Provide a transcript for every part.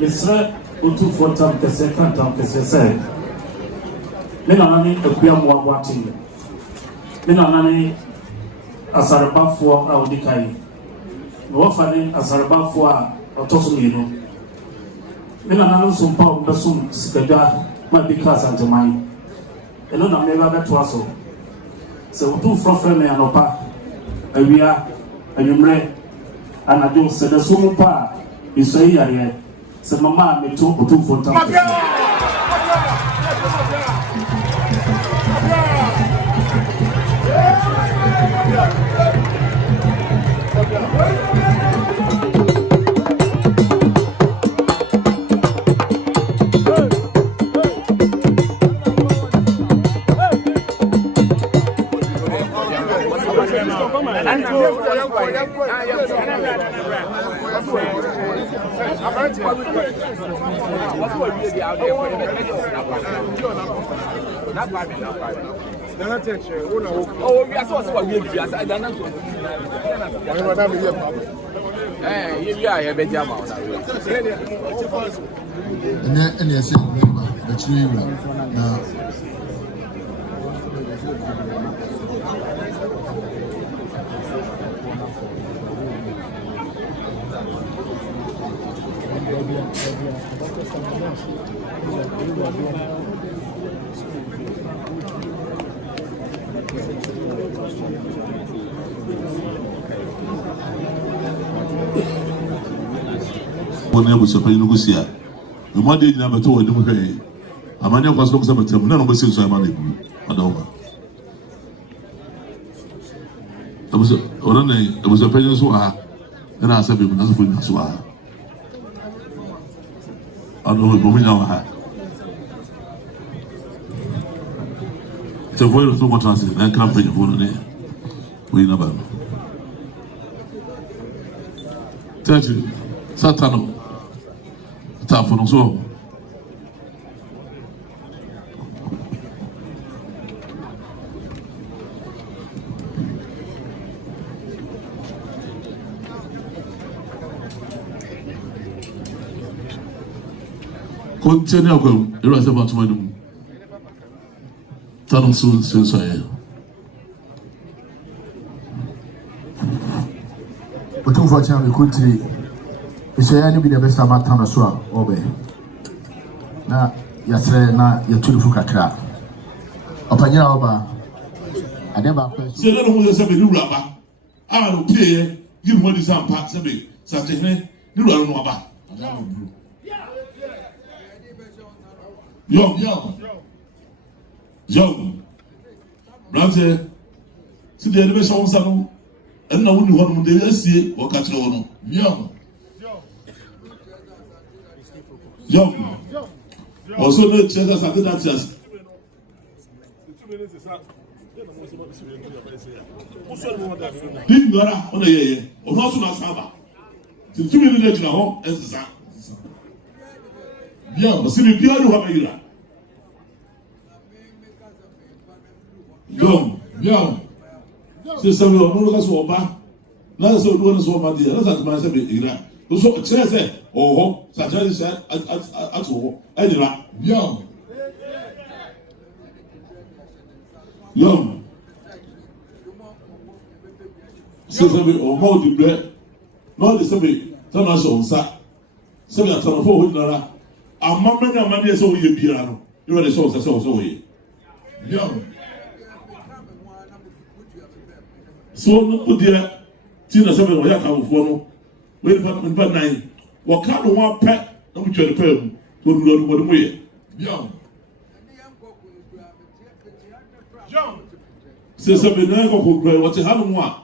Mr. Utu for Tom Cassetta, Tom Cassetta. Menani, a Piamwa watching. Menani, Asaraba for Audikai. No funny Asaraba for Autosumino. Menani, some pound, the soon, Skada, my because and mine. And on a mega that was so. So, two from Femme and Opa, a weir, and you read, and I do said the Sumupa is a year. Said Mamma, me two for time. When was a Penusia, the money number 2 in the way. A man was not some time, none of us is a money. Adoma. There was a peninsula, and I said, another peninsula. I know what women now had. It's a way of so much as I can't pay the phone there. We never. Thank you, Satano. Tafono so. Continue go. You are about to win. Tano soon since I am. But unfortunately, we couldn't. It's a be the best about town as well, obey. Now, yesterday, now you're too full crack. Opanya Oba, I never say, I don't want to say, you rubber. I don't care. You want to some parts of it. Such a thing, you don't know about. Young. Brother, see the enemy show some, and now you want to see or catch on. Young. Also, no chance at that chance. Didn't go on a year, or also not Saba. The 2 minutes in a home as a young, see the piano of a young. See some of the Lucas Oba. Not so good as one, my dear. That's my second. So, a chair, oh, such as said at all. Anyway, young. Sesame or more the bread. Not the same. Turn us on, sir. 7 at 400. A moment of money is only a piano. You are the source of so young. So, dear, Tina 7 or Yakam for wait for 9. What kind of one pet? I'm with the film to learn what way. Young. Says something never could play what you have one.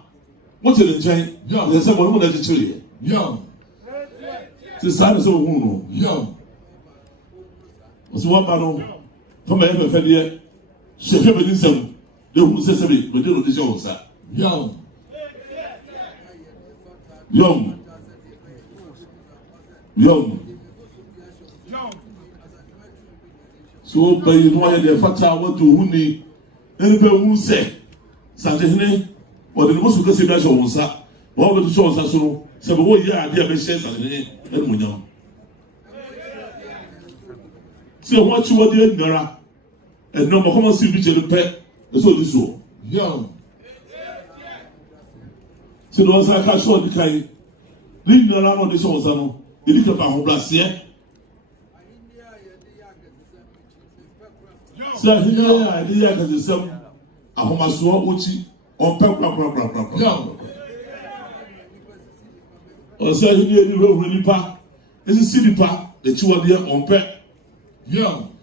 What's it in chain? Young. There's someone who has a chili. Young. This time is so young. Was one battle from my ever failure. She never did some. They will say something, but they don't deserve that. Young. So, by you know, the father want to who need anybody who say, Saturday, or the most of the cigarettes on Sa, all the shows are so, 7 years, I dare be says, and Munyan. See what you want the Nara and no more see which the pet. So this one. Young. So the ones I can show the kind. Leave the around this one, Sano. You look about home blast here. So here, I did like the same. A home swap, Uchi, or pep. Young. Or say you know really pa. Is a city pa, the 2 are there on pep. Young.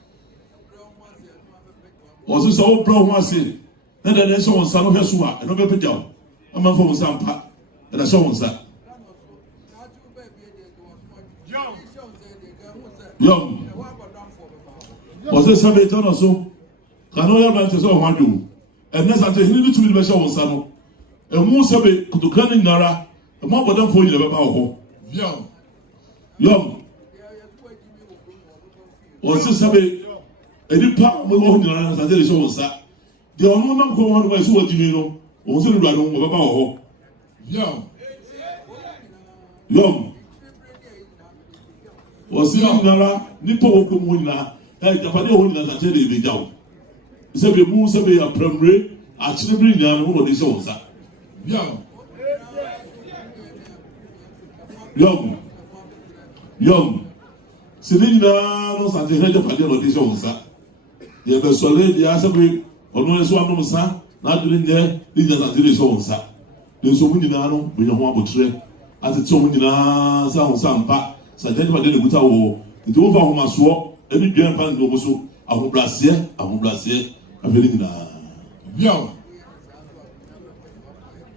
Or this old brown one say, then there's someone son of Hesua, and no paper down. A man from Sampa, and I saw one that. Young. Was there somebody done or so? Can no man to so one do? And that's until he need to be the show on Sano. And more sabe to Canning Nara, a more than 4 years about Young. Young. Was this sabe? Any part of the world as I tell you, sir. The only one who wants to what you know, was in the room of about Young. Young. Was young Nara, Nippo Kumuna, like the Paddy as I tell you, down. Said the moon said a primary, actually bring down over this also. Young. Young. Young. Selina knows at the head of Paddy of this also. The Besolé, the Asabi, or no one son, not doing there, leaders at this also. There's so many nano, when you want to trade, as it's so many some back, so I didn't put a war. It over whom I swore, every grandfather also, I will blast here, I'm very young.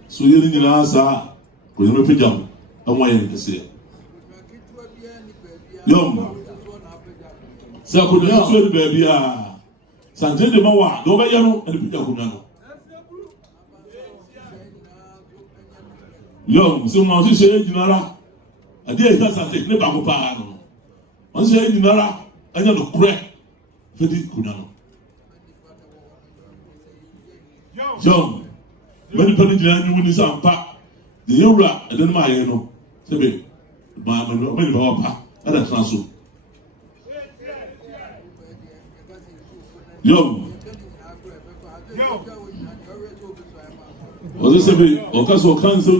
So you're in the answer, when you pick up, I'm waiting to say. Young. So I could not the baby. Sanjay de Mawa, Dobayano, and the Pitakunano. Young, so now this is Nara. A day that's a technique of Pano. Once you in Nara, I know the crack. Freddy Kunano. Young, many penny when is on pack. The Yura, and then my no. Say, my papa, and a transfer. Young. Was this a bit or castle council?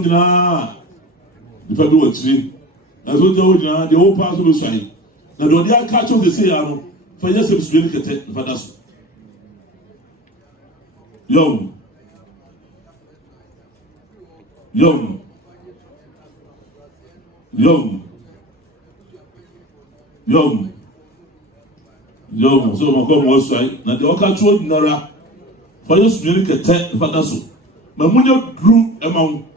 If I do a tree, I told you the whole part of the shine. Now, don't you catch on the say, for just a swing at it, for us. Young. Young. Young. Young. Young, so my God was right. Now the Oka told Nara for you to make a tent for Nasu. Mamunya drew among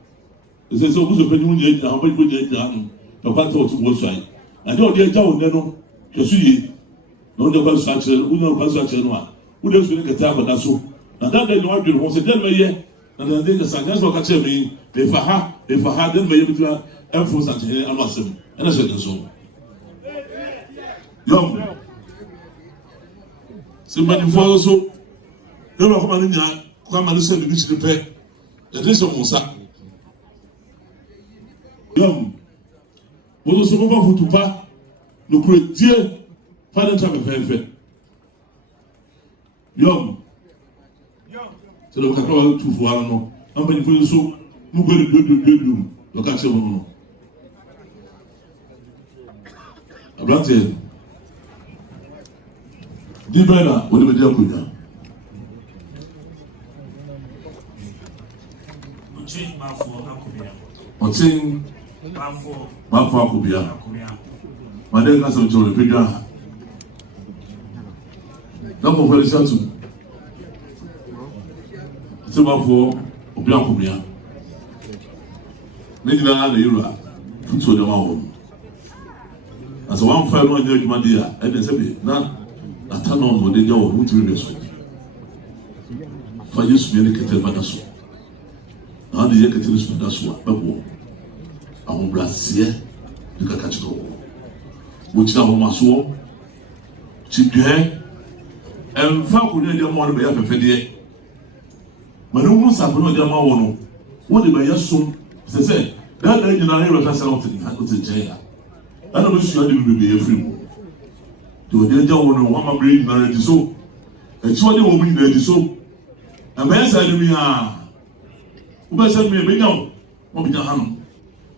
it says, so who's a penny when you're down, but when you're down, the battle was right. And you're the Joe Neno, Kasuyi, no the construction, who know construction one, who does make a tent for Nasu. Now that they know you was a dead way, and then the Sangas will catch me, if I had them, maybe to enforce that I'm not saying, and I said so. Young. Somebody follows so. You know, come and listen to the repair. That is almost young. What was some of who to buy? No great dear, father time of fair. Young. So look at all 2 for I know. I'm going to put so. Move to do. Look at you. A black Di brother, what do we do with that? Ochin Bafo Akubia. My dad has some children, Pidra. Number for the Shantu. Bafo Obia Akubia. Nigga, the Yura, put to the mouth. As one fire on your Madia, and they say, nah. I turn on when they go on with reverse. For you to be a Madasu. Now the Yakatis Madasu, a war. I will blast here, you can catch go. Which now must walk. Chipper and Falcon, your mother be up a fedie. But no one's up on your mouth. What did I just soon say? That lady and I never pass out in the jail. I don't wish you to be a free. to the John one my brain married so. And so the woman ready so. A man said to me, who said me, no, what be done?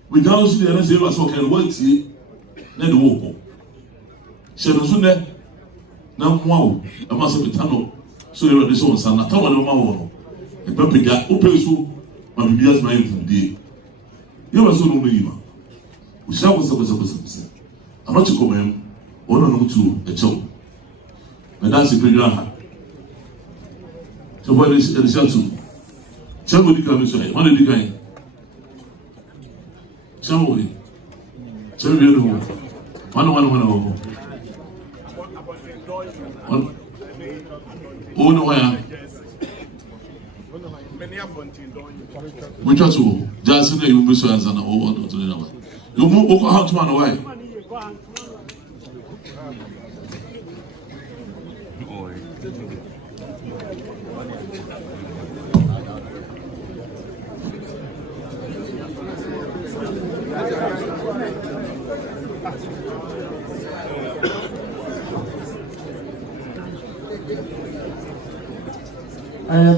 We don't see the answer as okay, what's it? Let the walk. She was soon there. Now, wow, I must have a tunnel. So you're the soul, son. I told my mom, a puppy got open so, my baby has my infant day. You are so no believer. We shall was a I'm not to come in, or no to a chop. But that's a pretty hard. So what is the shelter? Somebody come say, what did you kind? Somebody. Somebody one. Oh no, I am. Which was who? Just say you miss us and over to the number. You move out to one away.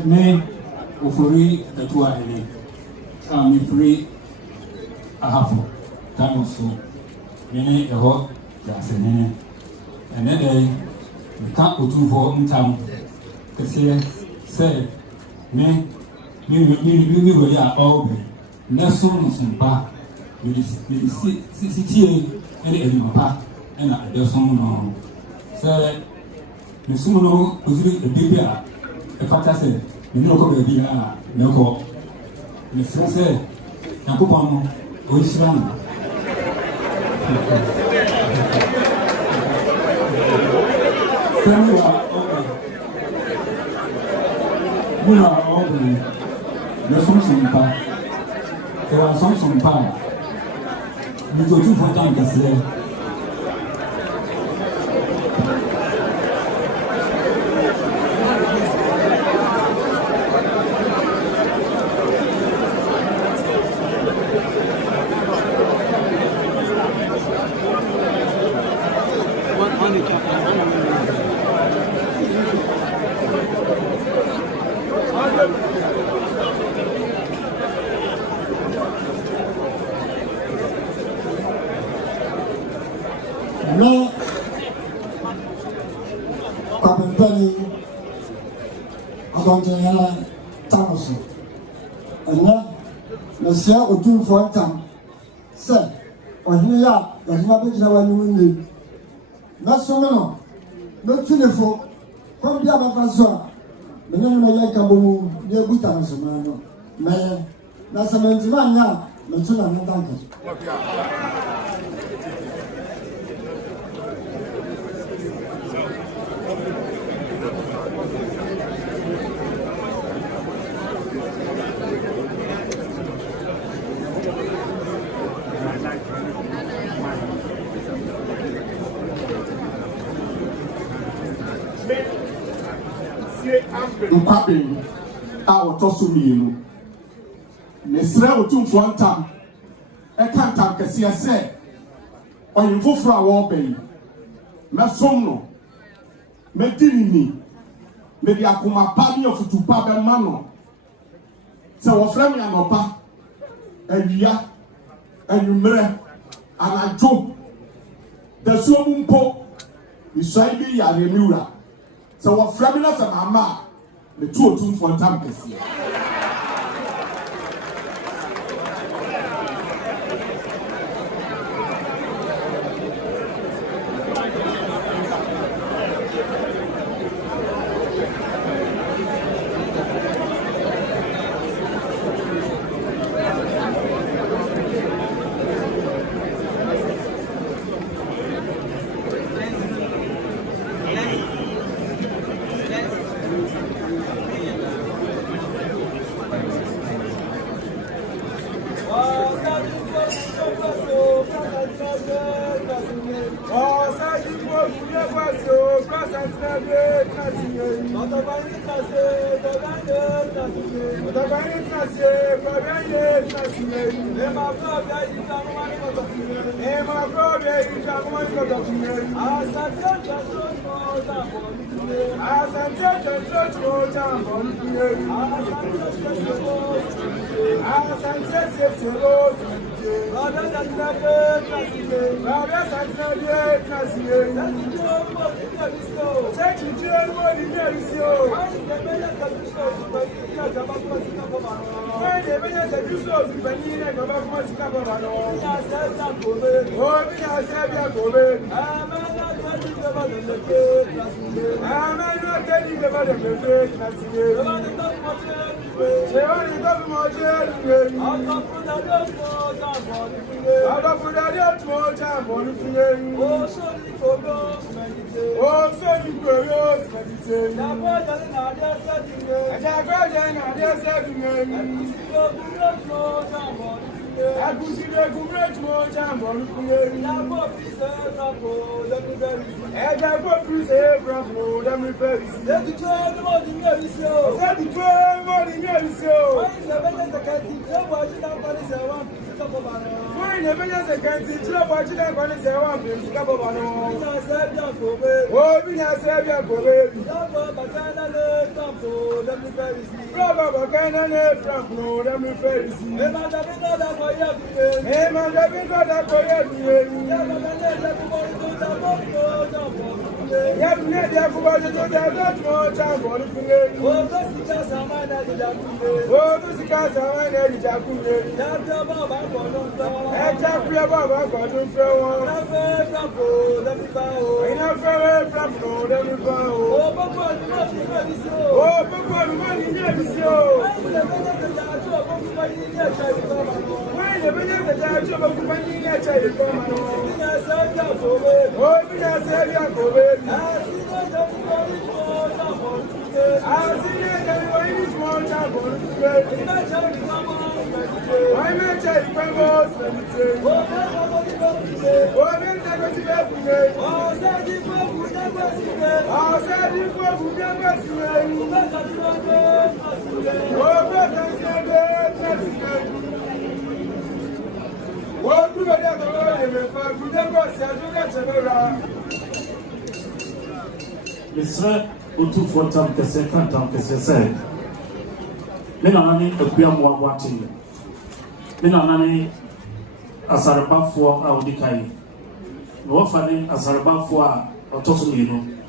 Me, free the two I'm free. I have time also. Many a hot, that's a minute. And then we can't go to for in town. Say, me, we are all Nelson Bar. We see any papa and there's someone. Say, the soon was a baby. If I say, you know, baby, no go. The friend said, Nakupano, Oishran. We are all the Samsung pie. There are Samsung pie. We go to for time to say. No, Papentani, Adonjana, Thomas, and now, Monsieur O'Toole for a time. Sir, or here, there's nothing that you will need. Not so long, not too little. Come here, Papa. The name of my Kabu, dear Butans, man. That's a man, now, but soon I'm not. Nkwaben a wɔtɔ so mmienu ne srɛ otumfoɔ ntam ɛka ntam kɛseɛ sɛ ɔyɛ foforɔ a wɔreba yi mɛsom no mɛdi ne ni mɛde akoma pa ne afutu pa bɛma no sɛ wɔfrɛ me anɔpa awia anwummerɛ anadwo dasuo mu mpo mesɔe bi yare me wura sɛ wɔfrɛ me na sɛ mama a metu otumfoɔ ntam kɛseɛ Mr. Utu for Tam Cassetta, Tam Cassetta. Menani, a Piamwa watching. Menani, Asaraba for Audikai. No funny Asaraba for Autosumino.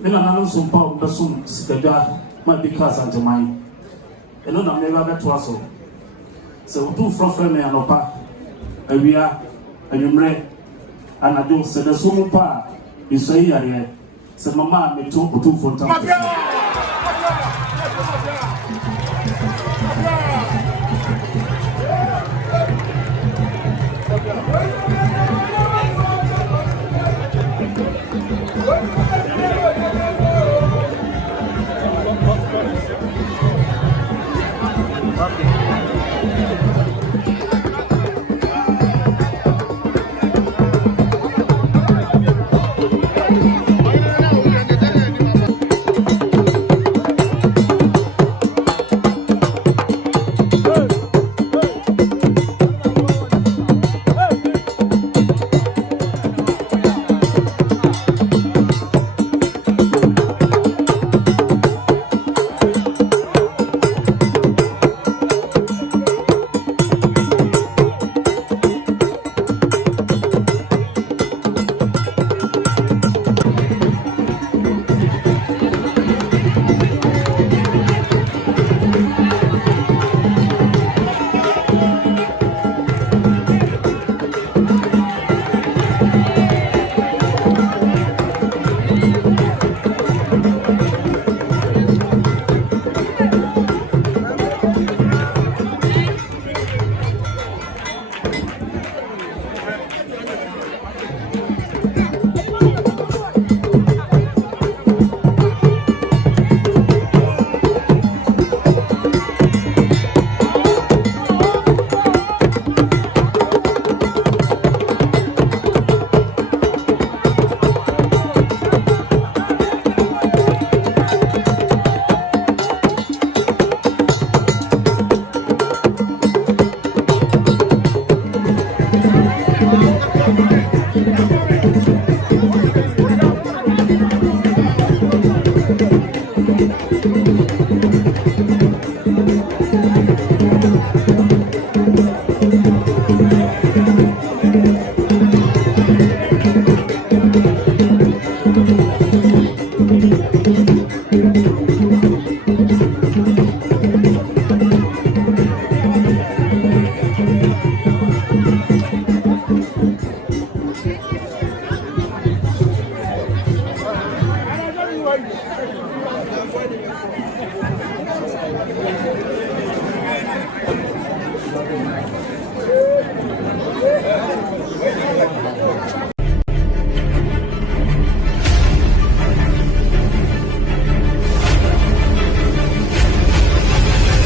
Menani, some pound, the soon, Skada, might be cast unto mine. And on a mega to us. So, two from Femme and Opa, and we are, and you read, and I do say the Sumupa, you say, yeah. Se mama me to Utu for Tam.